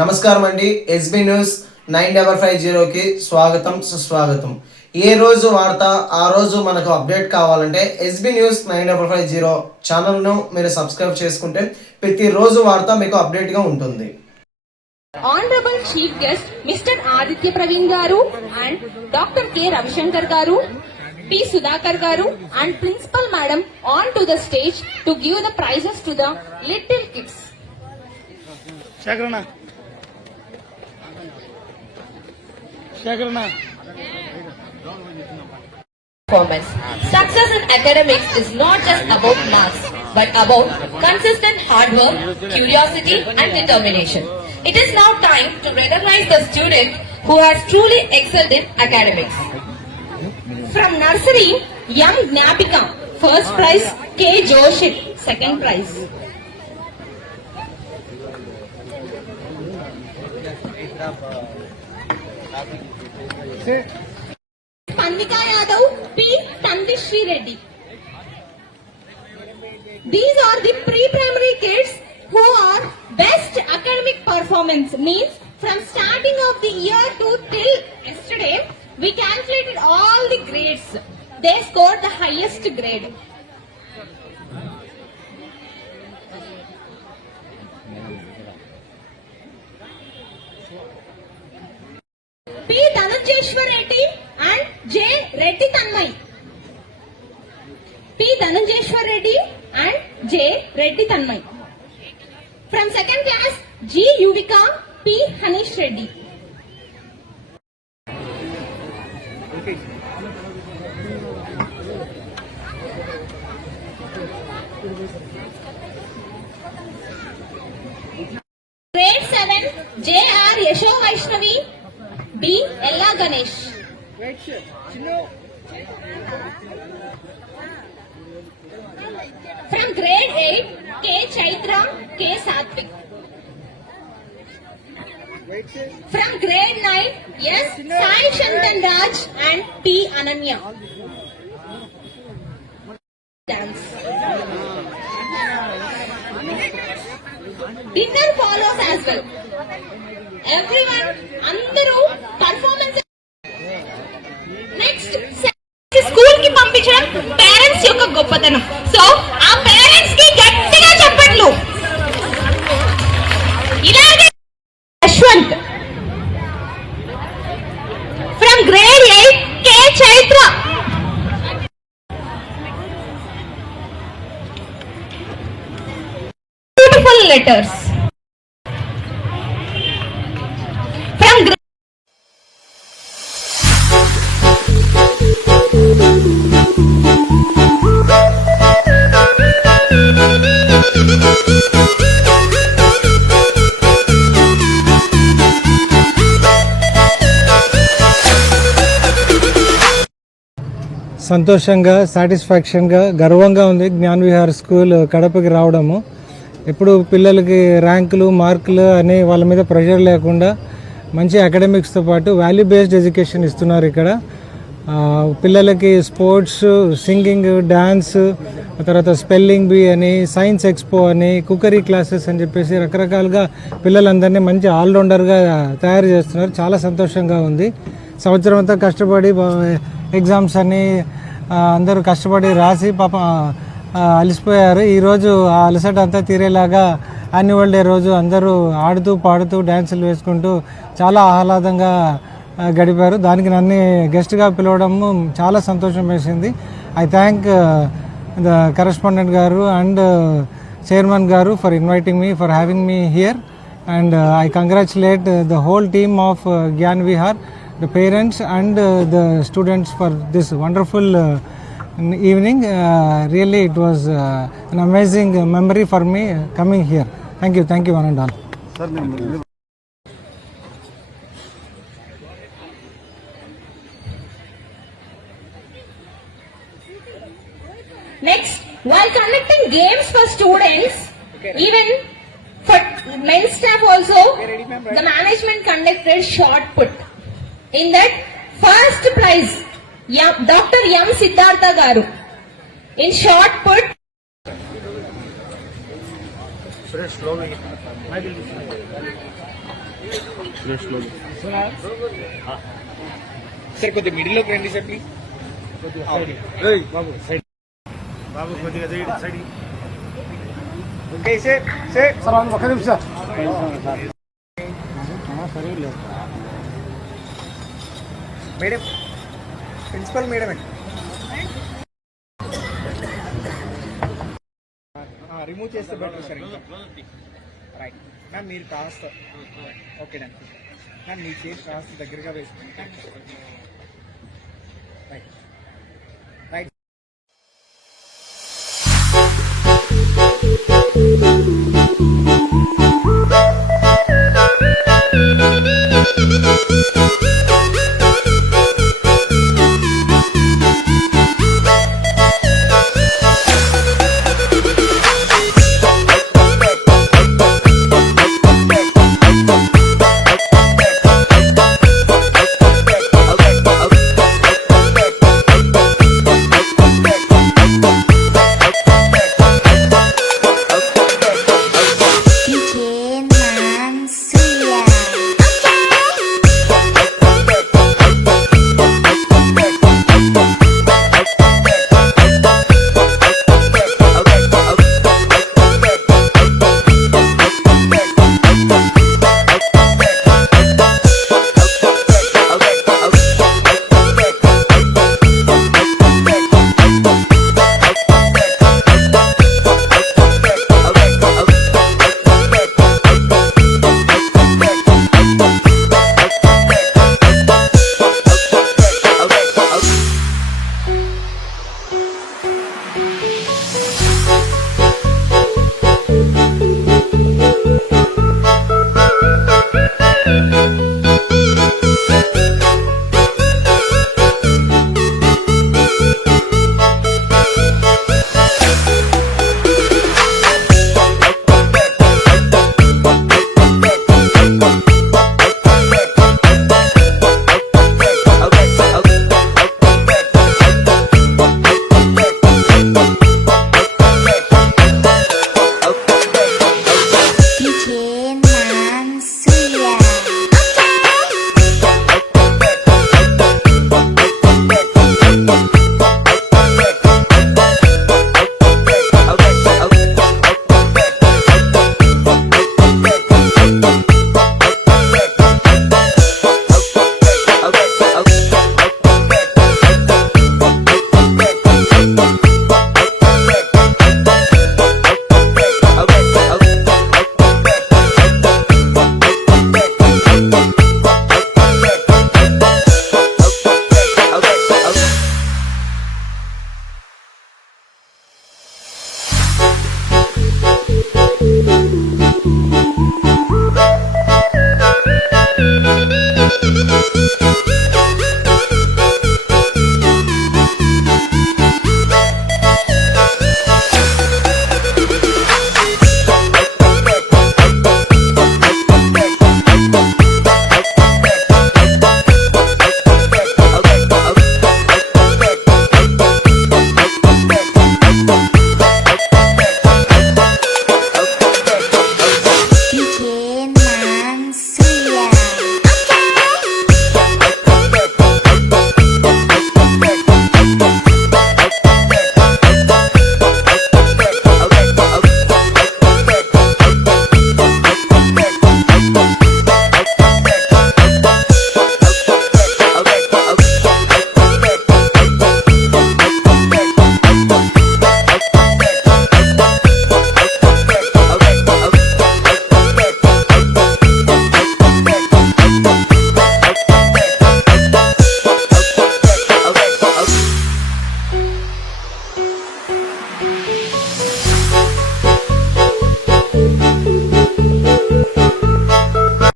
నమస్కారం అండి. SB news 9550కి స్వాగతం సుస్వాగతం. ఏ రోజు వార్త ఆ రోజు మనకు అప్డేట్ కావాలంటే ఎస్బీ న్యూస్ 9550 ఛానల్ను మీరు సబ్స్క్రైబ్ చేసుకుంటే ప్రతిరోజు వార్త మీకు అప్డేట్గా ఉంటుంది. Honorable Chief Guest Mr. Aditya Praveen Garu and Dr. K. Ravishankar Garu, P. Sudhakar Garu and Principal Madam on to the stage to give the prizes to the little kids. Shakarana. Performance. Success in academics is not just about marks, but about consistent hard work, curiosity and determination. It is now time to recognize the student who has truly excelled in academics. From nursery, young Gnapika, first prize, K. Joshit, second prize. Pandika Yadav, P. Tandishri Reddy. These are the pre-primary kids who are best academic performance, means from starting of the year to till yesterday we calculated all the grades. They scored the highest grade. P. Dhananjeshwar Reddy and J. Reddy Tanmay. P. Dhananjeshwar Reddy and J. Reddy Tanmay. From second class, G. Yuvika, P. Hanish Reddy. Grade 7, J. R. Yasho Vaishnavi, B. Ella Ganesh. From grade 8, K. Chaitra, K. Satvik. From grade 9, yes, Sai Shantan Raj and P. Ananya. Dance. Dinner follows as well. Everyone, Andaru, performance. Next, school కి పంపించడం పేరెంట్స్ యొక్క గొప్పతనం. సో ఆ పేరెంట్స్ కి గట్టిగా చెప్పట్లు. ఇలాగే Yashwant from grade 8, K Chaitra. Beautiful letters from సంతోషంగా, సాటిస్ఫాక్షన్గా, గర్వంగా ఉంది జ్ఞాన్ విహార్ స్కూల్ కడపకి రావడము. ఎప్పుడు పిల్లలకి ర్యాంకులు, మార్కులు అని వాళ్ళ మీద ప్రెషర్ లేకుండా మంచి అకాడమిక్స్తో పాటు వాల్యూ బేస్డ్ ఎడ్యుకేషన్ ఇస్తున్నారు ఇక్కడ. పిల్లలకి స్పోర్ట్స్, సింగింగ్, డ్యాన్స్, తర్వాత స్పెల్లింగ్ బీ అని, సైన్స్ ఎక్స్పో అని, కుకరీ క్లాసెస్ అని చెప్పేసి రకరకాలుగా పిల్లలందరినీ మంచి ఆల్రౌండర్గా తయారు చేస్తున్నారు. చాలా సంతోషంగా ఉంది. సంవత్సరం అంతా కష్టపడి ఎగ్జామ్స్ అని అందరూ కష్టపడి రాసి పాప అలసిపోయారు. ఈరోజు ఆ అలసట అంతా తీరేలాగా యాన్యువల్ డే రోజు అందరూ ఆడుతూ పాడుతూ డ్యాన్సులు వేసుకుంటూ చాలా ఆహ్లాదంగా గడిపారు. దానికి నన్ను గెస్ట్గా పిలవడము చాలా సంతోషం వేసింది. ఐ థ్యాంక్ ద కరెస్పాండెంట్ గారు అండ్ చైర్మన్ గారు for inviting me, for having me here, and I congratulate the whole team of Gyan Vihar, the parents and the students for this wonderful evening. Really it was an amazing memory for me coming here. Thank you one and all. Next, while conducting games for students, even for men's staff also, the management conducted shot put. In that, first prize, Dr. M. Siddhartha Garu. In short put, Slowly. Sir కొద్దిగా మిడిల్లోకి రండి sir please. బాబు కొద్దిగా side. Okay sir sir ఒక నిమిషం madam, principal madam అండి. రిమూవ్ చేస్తే better sir. ఇంకా right ma'am, మీరు కాస్త ఓకే మ్యామ్. మీ చేసి కాస్త దగ్గరగా వేసుకుంటే రైట్ రైట్.